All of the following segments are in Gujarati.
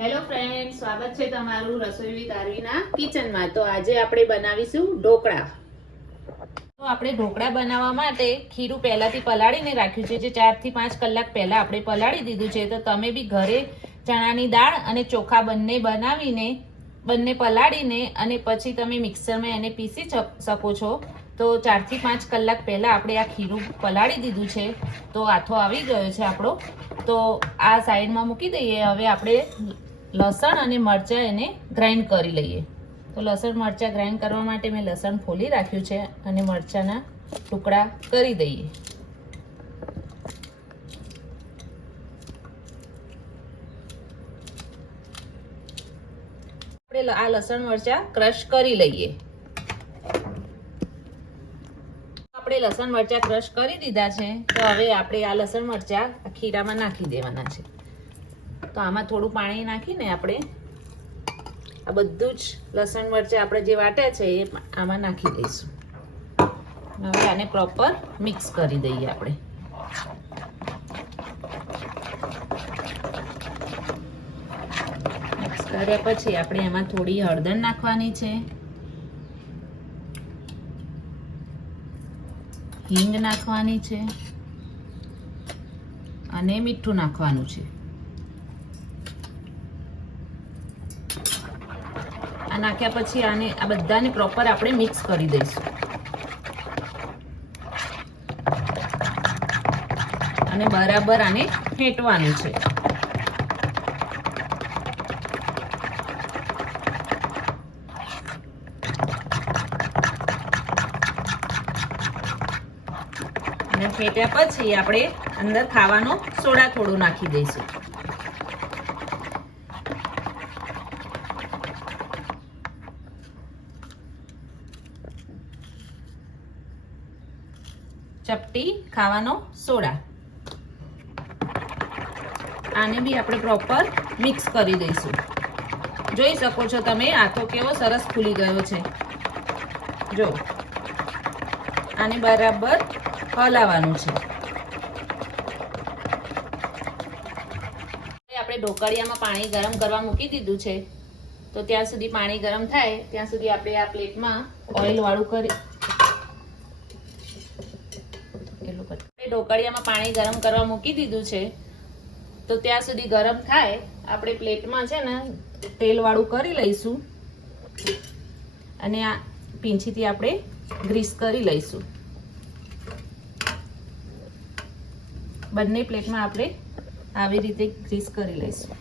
હેલો ફ્રેન્ડ, સ્વાગત છે તમારું રસોઈ વિથ આરવીના કિચનમાં। તો આજે આપણે બનાવીશું ઢોકળા। તો આપણે ઢોકળા બનાવવા માટે ખીરું પહેલાથી પલાળીને રાખ્યું છે, જે 4 થી 5 કલાક પહેલા આપણે પલાળી દીધું છે। તો તમે બી ઘરે ચણાની દાળ અને ચોખા બંને પલાળીને અને પછી તમે મિક્સરમાં એને પીસી શકો છો। તો 4 થી 5 કલાક પહેલા આપણે આ ખીરું પલાળી દીધું છે, તો આથો આવી ગયો છે આપણો। તો આ સાઈડમાં મૂકી દઈએ। હવે આપણે લસણ અને મરચાં એને ગ્રાઇન્ડ કરી લઈએ। તો લસણ મરચાં ગ્રાઇન્ડ કરવા માટે મેં લસણ ફોલી રાખ્યું છે અને મરચાંના ટુકડા કરી દઈએ। આપણે આ લસણ મરચાં ક્રશ કરી લઈએ। આપણે લસણ મરચાં ક્રશ કરી દીધા છે। તો હવે આપણે આ લસણ મરચાં આ ખીરામાં નાખી દેવાના છે। તો આમાં થોડું પાણી નાખીને આપણે આ બધું જ લસણ મરચાં આપણે જે વાટ્યા છે એ આમાં નાખી દઈશું। હવે આને પ્રોપર મિક્સ કરી દઈએ આપણે। મિક્સ કર્યા પછી આપણે એમાં થોડી હળદર નાખવાની છે, હિંગ નાખવાની છે અને મીઠું નાખવાનું છે। આ નાખ્યા પછી આ બધાને પ્રોપર આપણે મિક્સ કરી દઈશું અને બરાબર આને ફેટવાનું છે। અને ફેટ્યા પછી આપણે અંદર ખાવાનો સોડા થોડું નાખી દઈશું। ચપટી ખાવાનો સોડા। આને બી આપણે પ્રોપર મિક્સ કરી દઈશું। જોઈ શકો છો તમે, આથો કેવો સરસ ફૂલી ગયો છે। જો આને બરાબર હલાવવાનું છે। આપણે ઢોકળિયામાં પાણી ગરમ કરવા મૂકી દીધું છે। તો ત્યાં સુધી પાણી ગરમ થાય ત્યાં સુધી આપણે આ પ્લેટમાં ઓઇલ વાળું કરી ઢોકળિયામાં પાણી ગરમ કરવા મૂકી દીધું છે। તો ત્યાં સુધી ગરમ થાય આપણે પ્લેટમાં છે ને તેલ વાળું કરી લઈશું અને આ પીંછીથી આપણે ગ્રીસ કરી લઈશું। બંને પ્લેટમાં આપણે આવી રીતે ગ્રીસ કરી લઈશું।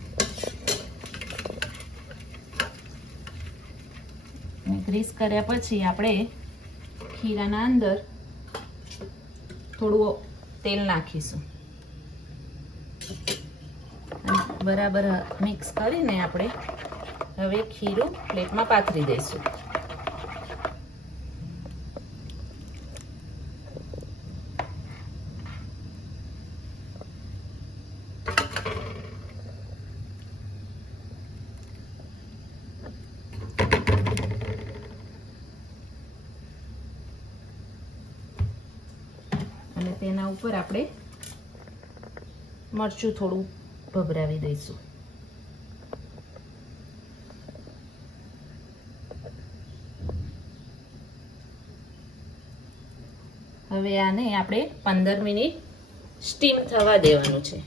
ગ્રીસ કર્યા પછી આપણે ખીરાના અંદર થોડું તેલ નાખીશું અને બરાબર મિક્સ કરીને આપણે હવે ખીરું પ્લેટમાં પાથરી દઈશું। અને તેના ઉપર આપણે મરચું થોડું ભભરાવી દઈશું। હવે આને આપણે 15 મિનિટ સ્ટીમ થવા દેવાનું છે।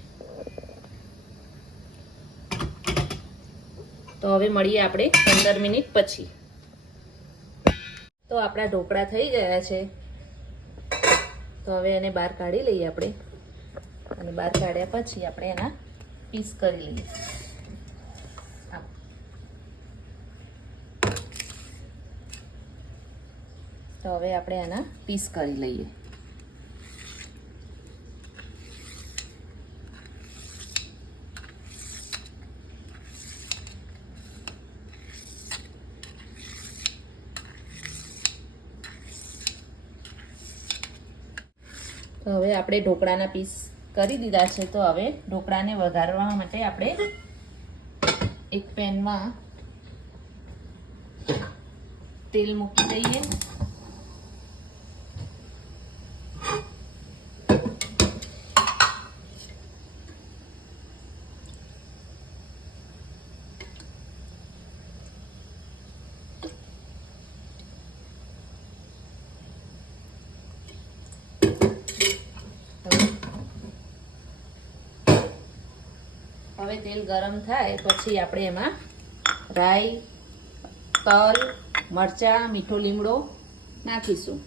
તો હવે મળીએ આપણે 15 મિનિટ પછી। તો આપણા ઢોકળા થઈ ગયા છે। તો હવે એને બહાર કાઢી લઈએ આપણે અને બહાર કાઢ્યા પછી આપણે એના પીસ કરી લઈએ। તો હવે આપણે આના પીસ કરી લઈએ। તો હવે આપણે ઢોકળાના પીસ કરી દીધા છે। તો હવે ઢોકળાને વઘારવા માટે આપણે એક પેનમાં તેલ મૂકી દઈએ। હવે તેલ ગરમ થાય પછી આપણે એમાં રાઈ, તલ, મરચાં, મીઠો લીમડો નાખીશું.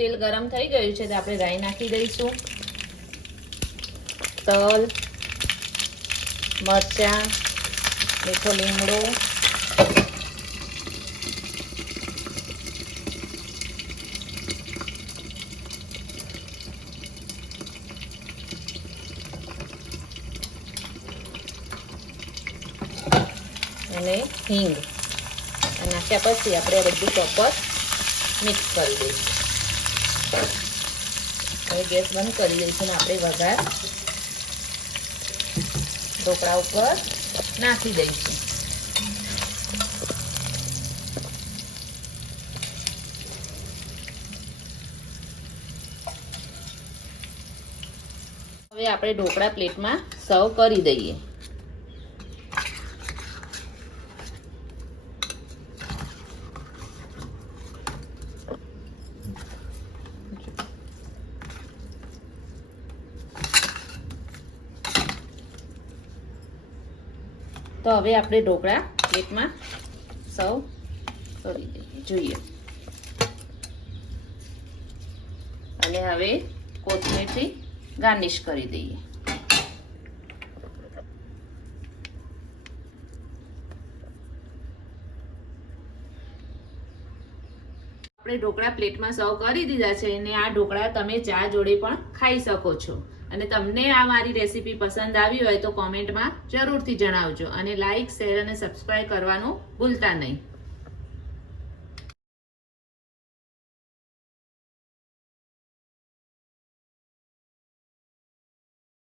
તેલ ગરમ થઈ ગયું છે તો આપણે રાઈ નાખી દઈશું. તલ, મરચાં, મીઠો લીમડો, અને હિંગ નાખ્યા પછી આપણે બધું પ્રોપર મિક્સ કરી દઈશું. હવે ગેસ બંધ કરી દઈશું અને આપણે વઘાર ઢોકળા ઉપર નાખી દઈશું. હવે આપણે ઢોકળા પ્લેટમાં સર્વ કરી દઈએ. તો હવે આપણે ઢોકળા પ્લેટમાં સર્વ કરી દઈએ. જોઈએ અને હવે કોથમીરથી ગાર્નિશ કરી દઈએ. આપણે ઢોકળા પ્લેટમાં સર્વ કરી દીધા છે અને આ ઢોકળા તમે ચા જોડે પણ ખાઈ શકો છો. અને તમને આ મારી રેસીપી પસંદ આવી હોય તો કોમેન્ટમાં જરૂરથી જણાવજો અને લાઈક, શેર અને સબસ્ક્રાઇબ કરવાનું ભૂલતા નહીં.